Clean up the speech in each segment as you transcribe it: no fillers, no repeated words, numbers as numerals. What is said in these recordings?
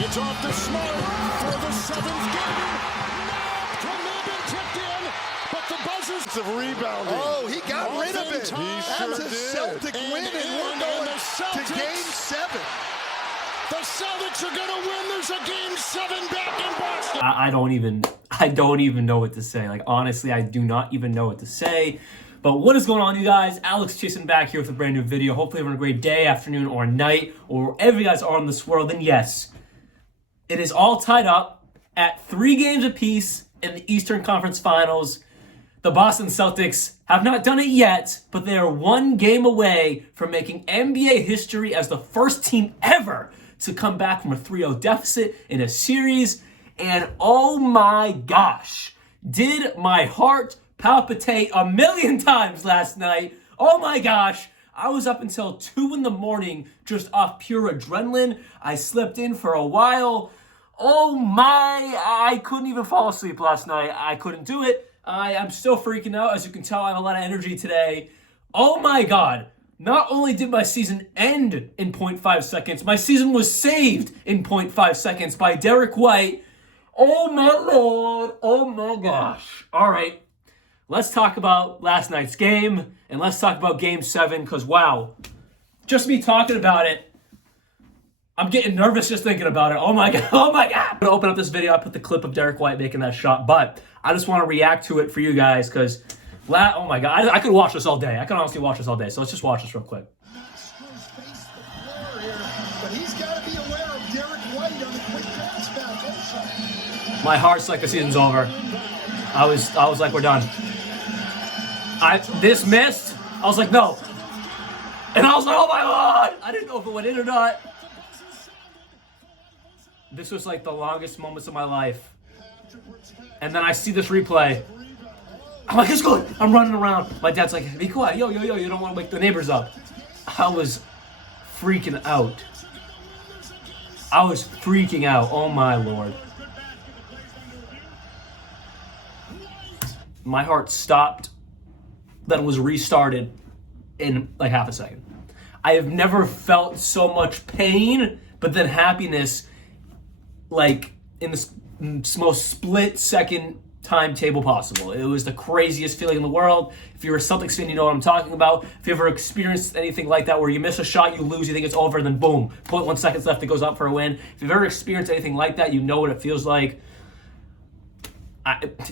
It's off to Smart for the seventh game. Could have been tipped in, but the buzzers of rebounding. Oh, he got rid of it. That's a Celtic win, and we're going to Game 7. The Celtics are going to win. There's a Game 7 back in Boston. I don't even know what to say. Like, honestly, I do not even know what to say. But what is going on, you guys? Alex Chasing back here with a brand new video. Hopefully having a great day, afternoon, or night, or wherever you guys are in this world. And yes, it is all tied up at 3 games apiece in the Eastern Conference Finals. The Boston Celtics have not done it yet, but they are 1 game away from making NBA history as the first team ever to come back from a 3-0 deficit in a series. And oh my gosh, did my heart palpitate a million times last night. Oh my gosh, I was up until 2 in the morning just off pure adrenaline. I slept in for a while. Oh my, I couldn't even fall asleep last night. I couldn't do it. I'm still freaking out. As you can tell, I have a lot of energy today. Oh my God. Not only did my season end in 0.5 seconds, my season was saved in 0.5 seconds by Derrick White. Oh my Lord. Oh my gosh. All right. Let's talk about last night's game, and let's talk about Game 7, because, wow, just me talking about it, I'm getting nervous just thinking about it. Oh, my God. Oh, my God. I'm going to open up this video. I put the clip of Derrick White making that shot, but I just want to react to it for you guys, because, oh, my God, I could watch this all day. I could honestly watch this all day, so let's just watch this real quick. My heart's like the season's over. I was like, we're done. This missed. I was like, no. And I was like, oh my God. I didn't know if it went in or not. This was like the longest moments of my life. And then I see this replay. I'm like, it's good. I'm running around. My dad's like, be quiet. Yo, you don't want to wake the neighbors up. I was freaking out. Oh my Lord. My heart stopped, then was restarted in like half a second. I have never felt so much pain, but then happiness, like in this most split-second timetable possible. It was the craziest feeling in the world. If you're a Celtics fan, you know what I'm talking about. If you ever experienced anything like that, where you miss a shot, you lose, you think it's over, and then boom, 0.1 seconds left, it goes up for a win. If you've ever experienced anything like that, you know what it feels like.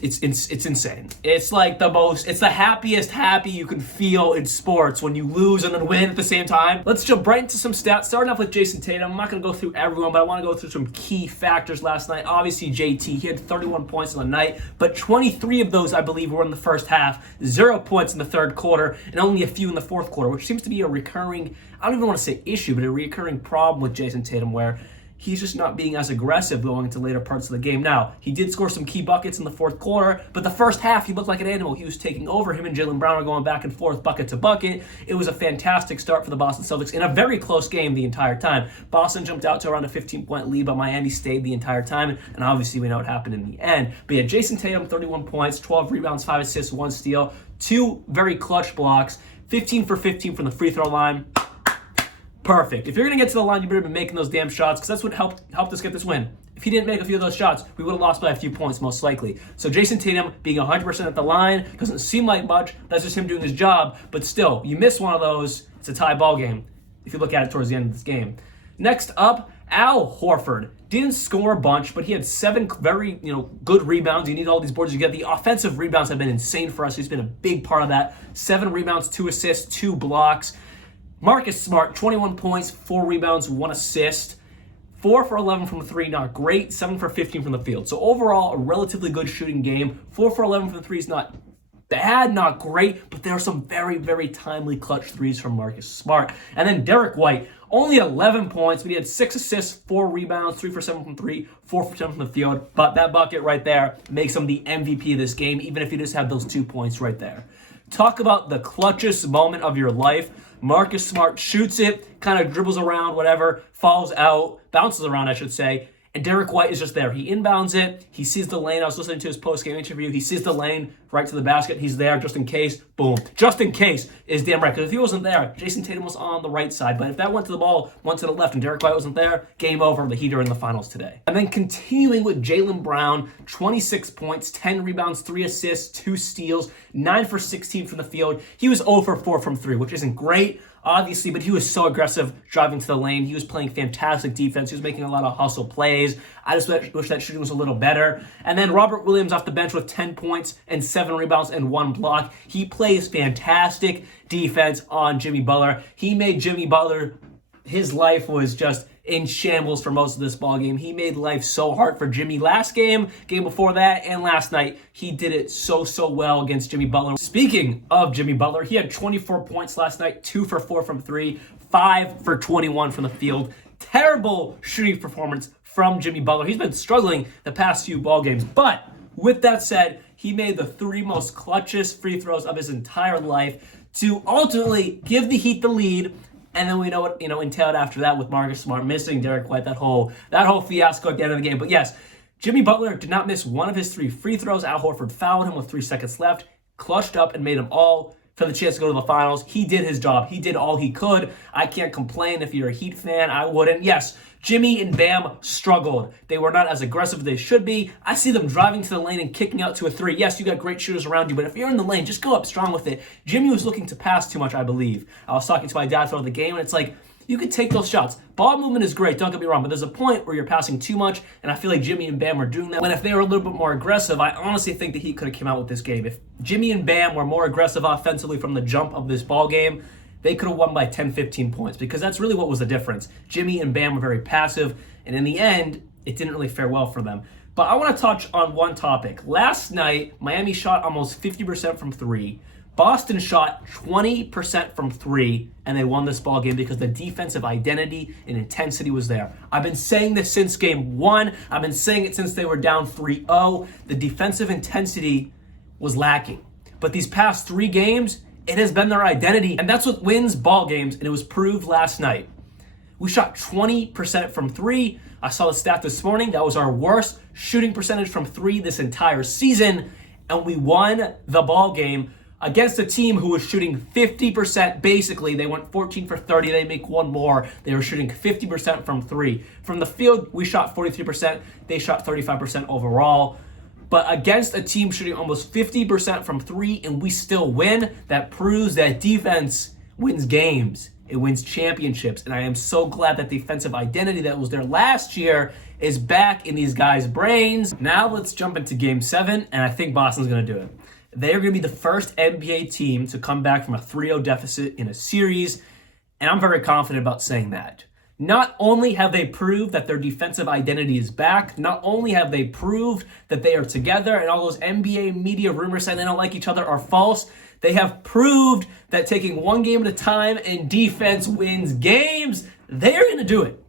It's insane. It's like it's the happiest happy you can feel in sports when you lose and then win at the same time. Let's jump right into some stats, starting off with Jason Tatum. I'm not going to go through everyone, but I want to go through some key factors last night. Obviously, JT, he had 31 points on the night, but 23 of those, I believe, were in the first half, 0 points in the third quarter, and only a few in the fourth quarter, which seems to be a recurring, I don't even want to say issue, but a recurring problem with Jason Tatum, where he's just not being as aggressive going into later parts of the game. Now, he did score some key buckets in the fourth quarter, but the first half, he looked like an animal. He was taking over. Him and Jaylen Brown are going back and forth, bucket to bucket. It was a fantastic start for the Boston Celtics in a very close game the entire time. Boston jumped out to around a 15-point lead, but Miami stayed the entire time, and obviously we know what happened in the end. But yeah, Jason Tatum, 31 points, 12 rebounds, 5 assists, 1 steal, 2 very clutch blocks, 15 for 15 from the free throw line. Perfect. If you're going to get to the line, you better be making those damn shots, because that's what helped us get this win. If he didn't make a few of those shots, we would have lost by a few points, most likely. So Jason Tatum being 100% at the line doesn't seem like much. That's just him doing his job. But still, you miss one of those, it's a tie ball game, if you look at it towards the end of this game. Next up, Al Horford. Didn't score a bunch, but he had 7 very good rebounds. You need all these boards. You get the offensive rebounds have been insane for us. He's been a big part of that. 7 rebounds, 2 assists, 2 blocks. Marcus Smart, 21 points, 4 rebounds, 1 assist, 4 for 11 from 3, not great, 7 for 15 from the field. So overall, a relatively good shooting game. 4 for 11 from 3 is not bad, not great, but there are some very, very timely clutch threes from Marcus Smart. And then Derrick White, only 11 points, but he had 6 assists, 4 rebounds, 3 for 7 from 3, 4 for 10 from the field. But that bucket right there makes him the MVP of this game, even if you just have those 2 points right there. Talk about the clutchest moment of your life. Marcus Smart shoots it, kind of dribbles around, whatever, falls out, bounces around, I should say, And Derrick White is just there. He inbounds it. He sees the lane. I was listening to his post-game interview. He sees the lane right to the basket. He's there just in case. Boom. Just in case is damn right. Because if he wasn't there, Jason Tatum was on the right side. But if that went to the ball, went to the left, and Derrick White wasn't there, game over. The Heat are in the finals today. And then continuing with Jaylen Brown, 26 points, 10 rebounds, 3 assists, 2 steals, 9 for 16 from the field. He was 0 for 4 from 3, which isn't great, obviously, but he was so aggressive driving to the lane. He was playing fantastic defense. He was making a lot of hustle plays. I just wish that shooting was a little better. And then Robert Williams off the bench with 10 points and 7 rebounds and 1 block. He plays fantastic defense on Jimmy Butler. He made Jimmy Butler, his life was just in shambles for most of this ball game. He made life so hard for Jimmy last game before that, and last night. He did it so well against Jimmy Butler. Speaking of Jimmy Butler, he had 24 points last night, 2 for 4 from 3, 5 for 21 from the field. Terrible shooting performance from Jimmy Butler. He's been struggling the past few ball games, but with that said, he made the 3 most clutchest free throws of his entire life to ultimately give the Heat the lead. And then we know what entailed after that with Marcus Smart missing Derrick White, that whole fiasco at the end of the game. But yes, Jimmy Butler did not miss one of his 3 free throws. Al Horford fouled him with 3 seconds left, clutched up and made them all for the chance to go to the finals. He did his job. He did all he could. I can't complain. If you're a Heat fan, I wouldn't. Yes, Jimmy and Bam struggled. They were not as aggressive as they should be. I see them driving to the lane and kicking out to a 3. Yes, you got great shooters around you, but if you're in the lane, just go up strong with it. Jimmy was looking to pass too much, I believe. I was talking to my dad throughout the game, and it's like, you could take those shots. Ball movement is great, don't get me wrong, but there's a point where you're passing too much, and I feel like Jimmy and Bam are doing that. When if they were a little bit more aggressive, I honestly think the Heat could have come out with this game. If Jimmy and Bam were more aggressive offensively from the jump of this ball game, they could have won by 10, 15 points, because that's really what was the difference. Jimmy and Bam were very passive, and in the end, it didn't really fare well for them. But I want to touch on one topic. Last night, Miami shot almost 50% from 3. Boston shot 20% from 3, and they won this ball game because the defensive identity and intensity was there. I've been saying this since game 1. I've been saying it since they were down 3-0. The defensive intensity was lacking. But these past 3 games, it has been their identity, and that's what wins ball games, and it was proved last night. We shot 20% from 3. I saw the stat this morning. That was our worst shooting percentage from 3 this entire season, and we won the ball game against a team who was shooting 50%. Basically, they went 14 for 30. They make one more. They were shooting 50% from 3. From the field, we shot 43%. They shot 35% overall. But against a team shooting almost 50% from 3, and we still win, that proves that defense wins games. It wins championships. And I am so glad that defensive identity that was there last year is back in these guys' brains. Now let's jump into Game 7, and I think Boston's going to do it. They are going to be the first NBA team to come back from a 3-0 deficit in a series, and I'm very confident about saying that. Not only have they proved that their defensive identity is back, not only have they proved that they are together and all those NBA media rumors saying they don't like each other are false, they have proved that taking one game at a time and defense wins games. They're going to do it.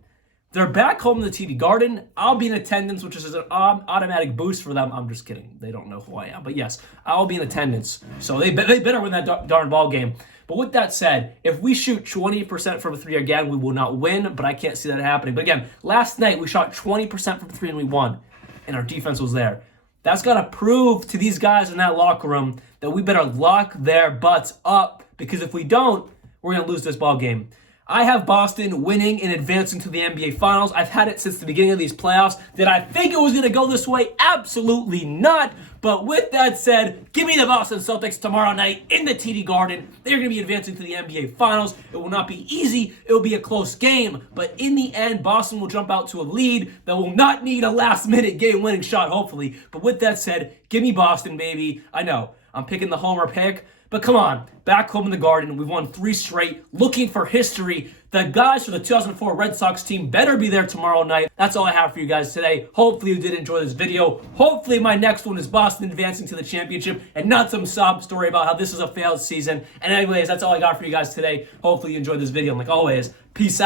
They're back home in the TD Garden. I'll be in attendance, which is an automatic boost for them. I'm just kidding. They don't know who I am. But yes, I'll be in attendance. So they better win that darn ball game. But with that said, if we shoot 20% from 3 again, we will not win. But I can't see that happening. But again, last night we shot 20% from 3 and we won. And our defense was there. That's got to prove to these guys in that locker room that we better lock their butts up. Because if we don't, we're going to lose this ball game. I have Boston winning and advancing to the NBA Finals. I've had it since the beginning of these playoffs. Did I think it was going to go this way? Absolutely not. But with that said, give me the Boston Celtics tomorrow night in the TD Garden. They're going to be advancing to the NBA Finals. It will not be easy. It will be a close game. But in the end, Boston will jump out to a lead that will not need a last-minute game-winning shot, hopefully. But with that said, give me Boston, baby. I know, I'm picking the homer pick. But come on, back home in the Garden, we've won 3 straight, looking for history. The guys for the 2004 Red Sox team better be there tomorrow night. That's all I have for you guys today. Hopefully you did enjoy this video. Hopefully my next one is Boston advancing to the championship and not some sob story about how this is a failed season. And anyways, that's all I got for you guys today. Hopefully you enjoyed this video. And like always, peace out.